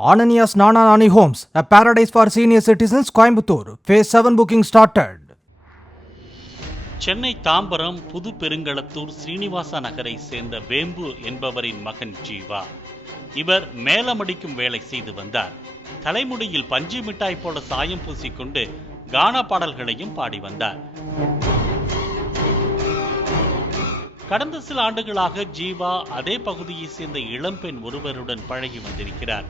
Ananias Nana Nani Homes, a paradise for senior citizens, Coimbatore. Phase 7 booking started. Chennai Tambaram புது பெருங்களத்தூர் ஸ்ரீனிவாச நகரை சேர்ந்த வேம்பு என்பவரின் மகன் ஜீவா. இவர் மேளமடிக்கும் வேலை செய்து வந்தார். தலைமுடியில் பஞ்சு மிட்டாய் போல சாயம் பூசிக்கொண்டு கானா பாடல்களையும் பாடி வந்தார். கடந்த சில ஆண்டுகளாக ஜீவா அதே பகுதியை சேர்ந்த இளம்பெண் ஒருவருடன் பழகி வந்திருக்கிறார்.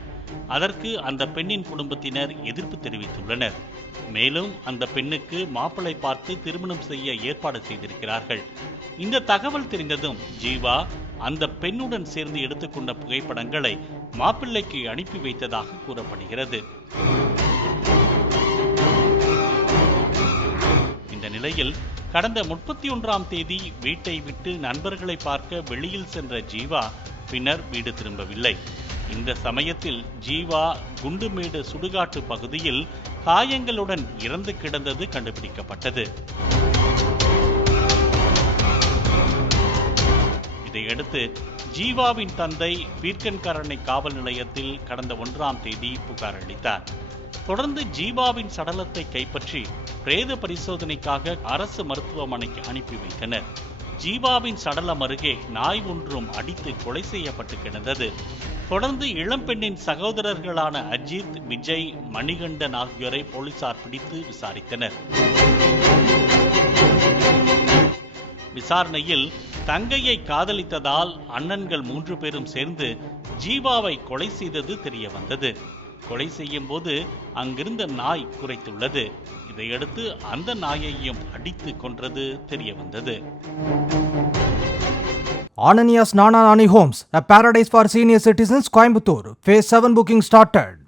அதற்கு அந்த பெண்ணின் குடும்பத்தினர் எதிர்ப்பு தெரிவித்துள்ளனர். மேலும் அந்த பெண்ணுக்கு மாப்பிள்ளை பார்த்து திருமணம் செய்ய ஏற்பாடு செய்திருக்கிறார்கள். இந்த தகவல் தெரிந்ததும் ஜீவா அந்த பெண்ணுடன் சேர்ந்து எடுத்துக்கொண்ட புகைப்படங்களை மாப்பிள்ளைக்கு அனுப்பி வைத்ததாக கூறப்படுகிறது. இந்த நிலையில் கடந்த 31ஆம் தேதி வீட்டை விட்டு நண்பர்களை பார்க்க வெளியில் சென்ற ஜீவா பின்னர் வீடு திரும்பவில்லை. இந்த சமயத்தில் ஜீவா குண்டுமேடு சுடுகாட்டு பகுதியில் காயங்களுடன் இறந்து கிடந்தது கண்டுபிடிக்கப்பட்டது. இதையடுத்து ஜீவாவின் தந்தை பீர்க்கன்கரணை காவல் நிலையத்தில் கடந்த 1ஆம் தேதி புகார் அளித்தார். தொடர்ந்து ஜீவாவின் சடலத்தை கைப்பற்றி பிரேத பரிசோதனைக்காக அரசு மருத்துவமனைக்கு அனுப்பி வைத்தனர். ஜீவாவின் சடலம் அருகே நாய் ஒன்றும் அடித்து கொலை செய்யப்பட்டு கிடந்தது. தொடர்ந்து இளம்பெண்ணின் சகோதரர்களான அஜித், விஜய், மணிகண்டன் ஆகியோரை போலீசார் பிடித்து விசாரித்தனர். விசாரணையில் தங்கையை காதலித்ததால் அண்ணன்கள் 3 பேரும் சேர்ந்து ஜீவாவை கொலை செய்தது தெரிய வந்தது. கொலை செய்யும் போது அங்கிருந்த நாய் குரைத்துள்ளது. இதையடுத்து அந்த நாயையும் அடித்து கொன்றது தெரிய வந்தது. Ananias Nana Nani Homes, a paradise for senior citizens, Coimbatore. Phase 7 booking started.